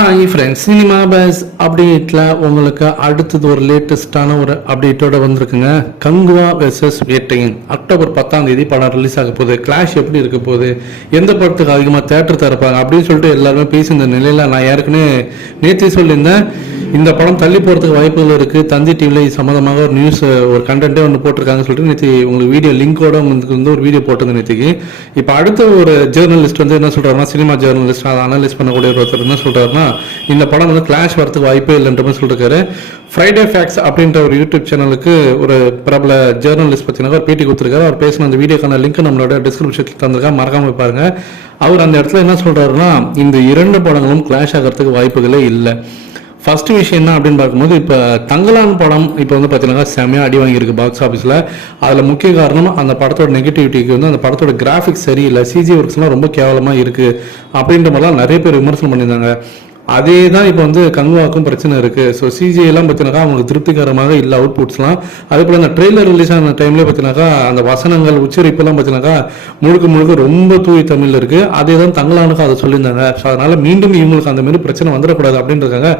Hi friends cinema base அப்டேட்டில் உங்களுக்கு அடுத்தது ஒரு லேட்டஸ்டான ஒரு அப்டேட்டோட வந்திருக்குங்க. கங்குவா வெர்சஸ் வேட்டையன். அக்டோபர் பத்தாம் தேதி படம் ரிலீஸ் ஆக போகுது. கிளாஷ் எப்படி இருக்க போகுது? எந்த படத்துக்கு அதிகமாக தேட்டர் திறப்பாங்க? அப்படின்னு சொல்லிட்டு எல்லாருமே பேசியிருந்த நிலையில் நான் ஏற்கனவே நேற்று சொல்லியிருந்தேன். இந்த படம் தள்ளி போகிறதுக்கு வாய்ப்புகள் இருக்குது தந்தி டிவியில் சம்மந்தமாக ஒரு நியூஸ் ஒரு கண்டென்ட்டே ஒன்று போட்டிருக்காங்கன்னு சொல்லிட்டு நேற்று உங்களுக்கு வீடியோ லிங்கோட உங்களுக்கு வந்து ஒரு வீடியோ போட்டிருந்தேன் நேற்றுக்கு இப்போ அடுத்த ஒரு ஜேர்னலிஸ்ட் வந்து என்ன சொல்கிறாருன்னா சினிமா ஜேர்னலிஸ்ட் அதை அனலைஸ் பண்ணக்கூடிய ஒருத்தர் என்ன சொல்கிறாருன்னா இந்த படம் வந்து கிளாஷ் வரதுக்கு வாய்ப்பே இல்லைன்ற மாதிரி சொல்லிருக்காரு. ஃப்ரைடே ஃபேக்ஸ் அப்படின்ற ஒரு யூடியூப் சேனலுக்கு ஒரு பிரபல ஜேர்னலிஸ்ட் பார்த்தீங்கன்னா ஒரு பேட்டி கொடுத்துருக்காரு. அவர் பேசின அந்த வீடியோக்கான லிங்க் நம்மளோட டிஸ்கிரிப்ஷன் தந்திருக்கா மறக்காம பாருங்க. அவர் அந்த இடத்துல என்ன சொல்கிறாருன்னா இந்த இரண்டு படங்களும் கிளாஷ் ஆகிறதுக்கு வாய்ப்புகளே இல்லை. ஃபஸ்ட்டு விஷயம் என்ன அப்படின்னு பார்க்கும்போது இப்போ தங்கலான் படம் இப்போ வந்து பார்த்தீங்கன்னா செமையாக அடி வாங்கியிருக்கு பாக்ஸ் ஆஃபீஸில் அதில் முக்கிய காரணம் அந்த படத்தோட நெகட்டிவிட்டிக்கு வந்து அந்த படத்தோட கிராஃபிக்ஸ் சரியில்லை. சிஜி ஒர்க்ஸ்லாம் ரொம்ப கேவலமாக இருக்குது அப்படின்ற மாதிரிலாம் நிறைய பேர் விமர்சனம் பண்ணியிருந்தாங்க. அதே தான் இப்போ வந்து கங்குவாக்கும் பிரச்சனை இருக்கு. ஸோ சிஜிஐலாம் பார்த்தினாக்கா அவங்களுக்கு திருப்திகரமாக இல்லை அவுட்புட்ஸ்லாம் அதே போல் அந்த ட்ரெய்லர் ரிலீஸ் ஆன டைம்லேயே பார்த்தினாக்கா அந்த வசனங்கள் உச்சரிப்பெல்லாம் பார்த்தீங்கன்னாக்கா முழுக்க முழுக்க ரொம்ப தூய் தமிழ் இருக்கு. அதே தான் தங்களானுக்கு அதை சொல்லியிருந்தாங்க. ஸோ அதனால மீண்டும் இவங்களுக்கு அந்த மாதிரி பிரச்சனை வந்துடக்கூடாது அப்படின்றதுக்காக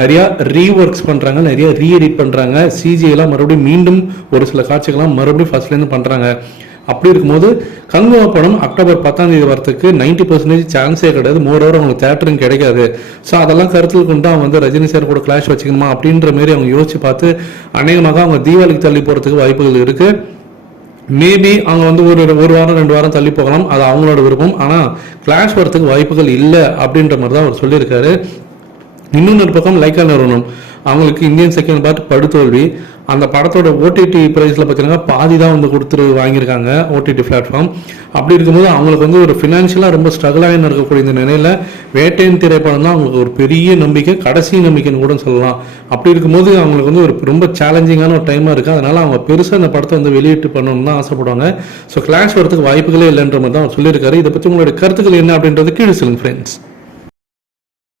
நிறையா ரீஒர்க்ஸ் பண்ணுறாங்க நிறையா ரீஎடிட் பண்ணுறாங்க சிஜிஐலாம் எல்லாம் மறுபடியும் மீண்டும் ஒரு சில காட்சிகள்லாம் மறுபடியும் ஃபர்ஸ்ட்லேருந்து பண்ணுறாங்க அப்படி இருக்கும்போது கங்குவா படம் அக்டோபர் பத்தாம் தேதி வரத்துக்கு நைன்டி பர்சன்டேஜ் சான்ஸே கிடையாது. மோர் ஓவர் அவங்களுக்கு தேட்டரும் கிடைக்காது. ஸோ அதெல்லாம் கருத்தில் கொண்டு அவங்க வந்து ரஜினி சார் கூட கிளாஷ் வச்சுக்கணுமா அப்படின்ற மாரி அவங்க யோசிச்சு பார்த்து அநேகமாக அவங்க தீபாவளிக்கு தள்ளி போகிறதுக்கு வாய்ப்புகள் இருக்கு. மேபி அவங்க வந்து ஒரு ஒரு வாரம் ரெண்டு வாரம் தள்ளி போகலாம். அது அவங்களோட விருப்பம். ஆனால் கிளாஷ் வரத்துக்கு வாய்ப்புகள் இல்லை அப்படின்ற மாதிரி தான் அவர் சொல்லியிருக்காரு. இன்னொன்று பக்கம் லைக்கா நிறுவனம். அவங்களுக்கு இந்தியன் செகண்ட் பார்ட் படுதோல்வி. அந்த படத்தோட ஓடிடி ப்ரைஸில் பார்த்தீங்கன்னா பாதி தான் வந்து கொடுத்துரு வாங்கியிருக்காங்க ஓடிடி பிளாட்ஃபார்ம் அப்படி இருக்கும்போது அவங்களுக்கு வந்து ஒரு ஃபினான்ஷியலாக ரொம்ப ஸ்ட்ரகிளாக இருக்கக்கூடிய இந்த நிலையில் வேட்டையின் திரைப்படம் தான் அவங்களுக்கு ஒரு பெரிய நம்பிக்கை கடைசி நம்பிக்கைன்னு கூட சொல்லலாம். அப்படி இருக்கும்போது அவங்களுக்கு வந்து ஒரு ரொம்ப சேலஞ்சிங்கான ஒரு டைமாக இருக்குது அதனால் அவங்க பெருசாக இந்த படத்தை வந்து வெளியிட்டு பண்ணணும்னு தான் ஆசைப்படுவாங்க. ஸோ கிளாஷ் வரதுக்கு வாய்ப்புகளே இல்லைன்ற மாதிரி தான் அவர் சொல்லியிருக்காரு. இதை பற்றி உங்களுடைய கருத்துக்கள் என்ன அப்படின்றது கீழே சொல்லுங்கள் ஃப்ரெண்ட்ஸ்